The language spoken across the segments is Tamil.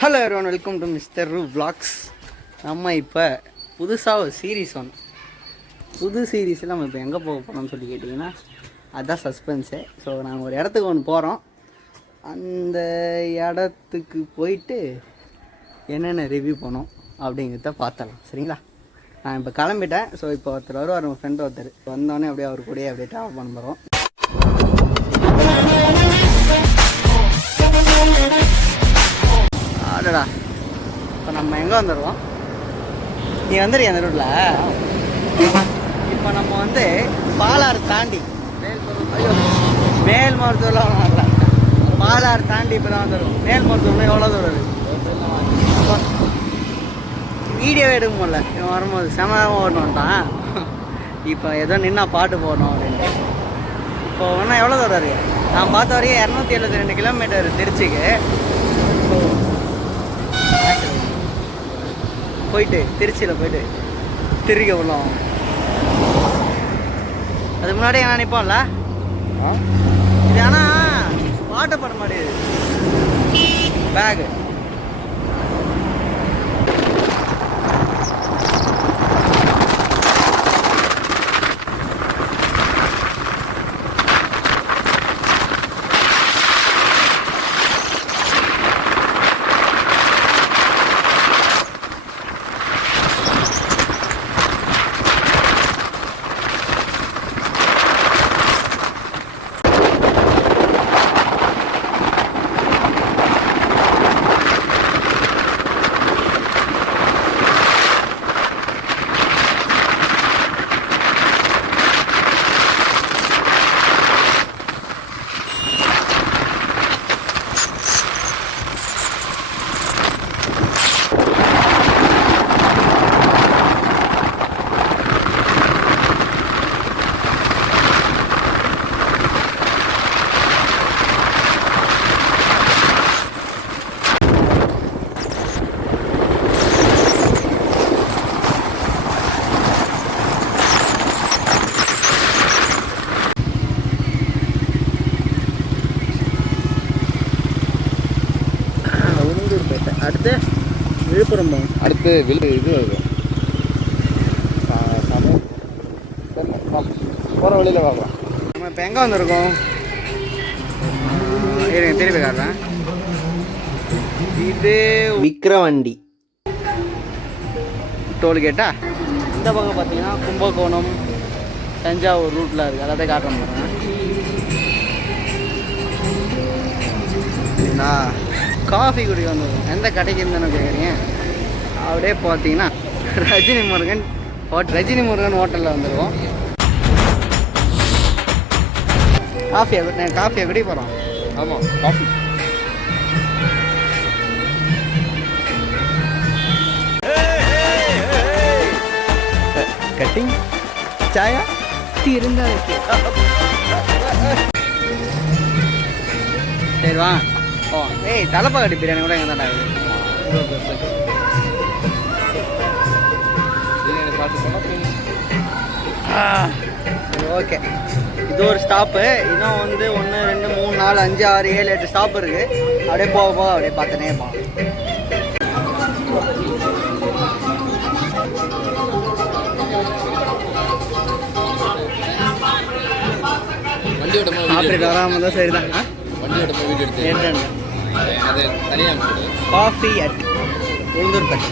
Hello everyone, welcome to mister ரூ vlogs. நம்ம இப்போ புதுசாக ஒரு சீரீஸ் புது சீரீஸில் நம்ம இப்போ எங்கே போக போகிறோம்னு சொல்லி கேட்டிங்கன்னா அதுதான் சஸ்பென்ஸு. ஸோ நாங்கள் ஒரு இடத்துக்கு ஒன்று போகிறோம். அந்த இடத்துக்கு போயிட்டு என்னென்ன ரிவ்யூ பண்ணோம் அப்படிங்கிறத பார்த்தலாம். சரிங்களா? நான் இப்போ கிளம்பிட்டேன். ஸோ இப்போ ஒருத்தர் வருவார், நம்ம ஃப்ரெண்ட் ஒருத்தர் வந்தோடனே அப்படியே அவர் கூடயே அப்படியே ட்ராவல் பண்ண போகிறோம். ஆடடா, இப்போ நம்ம எங்கே வந்துடுவோம்? நீ வந்துடுறிய அந்த ரூட்டில். இப்போ நம்ம வந்து பாலாறு தாண்டி மேல்மருத்தூர்லாம் வரல, பாலாறு தாண்டி இப்போ தான் வந்துடுவோம். மேல்மருத்தூர்லாம் எவ்வளோ தூரம் இருக்குது? வீடியோ எடுக்க முடியல. இவன் வரும்போது செம ஓடணுன்ட்டான். இப்போ ஏதோ நின்னா பாட்டு போடணும் அப்படின்ட்டு. இப்போ ஒன்றா எவ்வளோ தூரம் இருக்குது? நான் பார்த்த வரையும் 272 கிலோமீட்டர் திருச்சிக்கு. ஸோ போயிட்டு திருச்சியில் போயிட்டு திருக்க உள்ளோம். அதுக்கு முன்னாடி என்ன நினைப்போம்ல, இது ஆனால் பாட்டை பண்ண மாட்டேங்குது பேகு. அடுத்து விழுப்புரம் போகும். அடுத்து இது வருது. போகிற வழியில் பார்க்கலாம். நம்ம இப்போ எங்கே வந்திருக்கோம்? திருப்பி காட்டுறேன். இது விக்கிரவண்டி டோல்கேட்டா. இந்த பக்கம் பார்த்தீங்கன்னா கும்பகோணம் தஞ்சாவூர் ரூட்டில் இருக்குது. அதை காட்டுறேன் பாருங்க. காஃபி குடி வந்துடும். எந்த கடைக்கு இருந்தானு கேட்குறீங்க? அப்படியே பார்த்தீங்கன்னா ரஜினி முருகன் ஹோட்டலில் வந்துடுவோம். காஃபியை குடி போகிறோம். ஆமாம், காஃபி. கட்டிங் சாயா இருந்தா சரி வா. ஓ ஏய், தலைப்பாக்கட்டி பிரியாணி கூட எங்கே தானே சரி, ஓகே. இது ஒரு ஸ்டாப்பு. இன்னும் வந்து 1 2 3 4 5 6 7 8 ஸ்டாப் இருக்குது. அப்படியே போக அப்படியே பார்த்துனே போகலாம். அப்படி வராமல் தான் சரி தான். Coffee at Ulundurpet.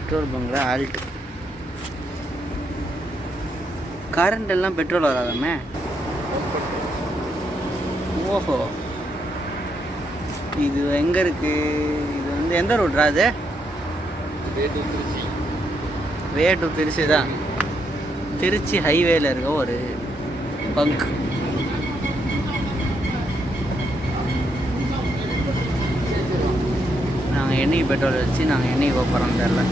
பெட்ரோல் பங்கில் ஆல்ட். கரண்ட் எல்லாம் பெட்ரோல் வராதாமே. ஓஹோ, இது எங்கே இருக்குது? இது வந்து எந்த ரோட்ரா? அது வே டு திருச்சி தான். திருச்சி ஹைவேல இருக்க ஒரு பங்க். நாங்கள் என்னைக்கு பெட்ரோல் வச்சு நாங்கள் என்னைக்கு போகிறோம் தெரில.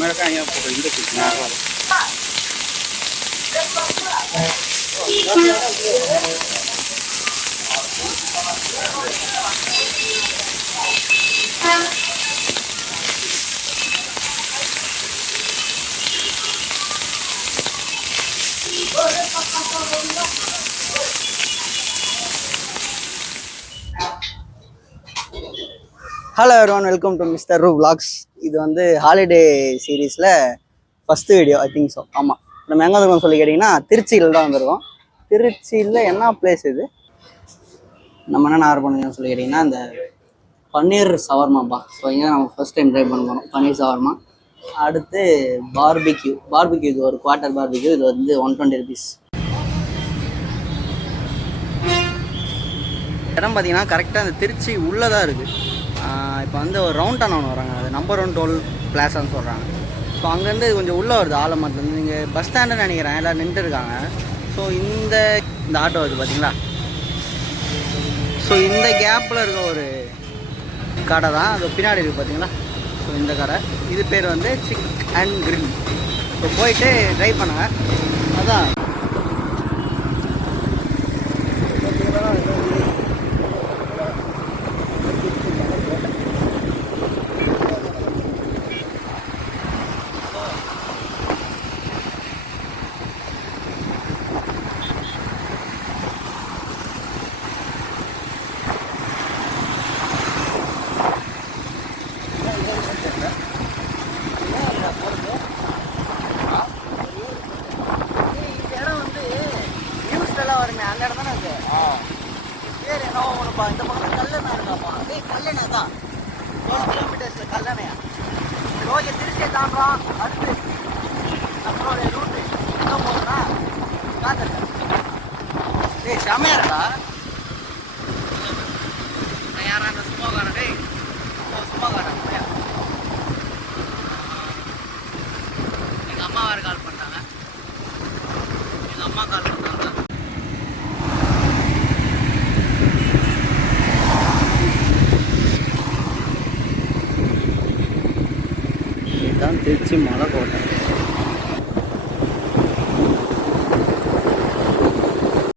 mereka yang foto juga sih. Hello everyone, welcome to mister ரூ விளாக்ஸ். இது வந்து ஹாலிடே சீரீஸில் first video, I think so. ஆமாம், நம்ம எங்கே வந்துருக்கோம் சொல்லி கேட்டிங்கன்னா திருச்சியில் தான் வந்திருக்கோம். திருச்சியில் என்ன பிளேஸ் இது? நம்ம என்ன ஆர்டர் பண்ணுறோம்னு சொல்லி கேட்டிங்கன்னா இந்த பன்னீர் சவர்மாப்பா. ஸோ இங்கே நம்ம ஃபஸ்ட் டைம் ட்ரை பண்ண போகிறோம் பன்னீர் சவர்மா. அடுத்து பார்பிக்யூ. இது ஒரு குவார்ட்டர் பார்பிக்யூ. இது வந்து 120 rupees. இடம் பார்த்தீங்கன்னா கரெக்டாக அந்த திருச்சி உள்ளே தான் இருக்குது. இப்போ வந்து ஒரு ரவுண்ட் டான் ஒன்று வராங்க, அது நம்பர் 1 டோல் பிளாஸான்னு சொல்கிறாங்க. ஸோ அங்கேருந்து கொஞ்சம் உள்ளே வருது ஆலமரத்துலேருந்து. நீங்கள் பஸ் ஸ்டாண்டுன்னு நினைக்கிறேன், எல்லோரும் நின்று இருக்காங்க. ஸோ இந்த ஆட்டோ வருது பார்த்தீங்களா? ஸோ இந்த கேப்பில் இருக்க ஒரு கடை தான் அது பின்னாடி இருக்குது பார்த்தீங்களா? ஸோ இந்த கடை, இது பேர் வந்து சிக் அண்ட் கிரில். ஸோ போயிட்டு ட்ரை பண்ணுங்கள். அதான் அந்த இடம் தானே இருக்கு. பேர் என்ன ஒன்றுப்பா, இந்த பக்கம் கல்லணை இருக்காப்பா. கல்லணை தான் 12 kilometers கல்லணையா. ரோஜை திருச்சியை தாண்டுறோம். அடுத்து நம்மளோட ரூட்டு எங்கே போகிறோம்னா காத்திருக்கேன். செமையாரடா. நான் யாரா அந்த சும்மாக்காரன்? சும்மாக்காரன் எங்கள் அம்மா வேறு கால் பண்ணிட்டாங்க. எங்கள் அம்மா இதுதான் திருச்சி மலைக்கோட்டை.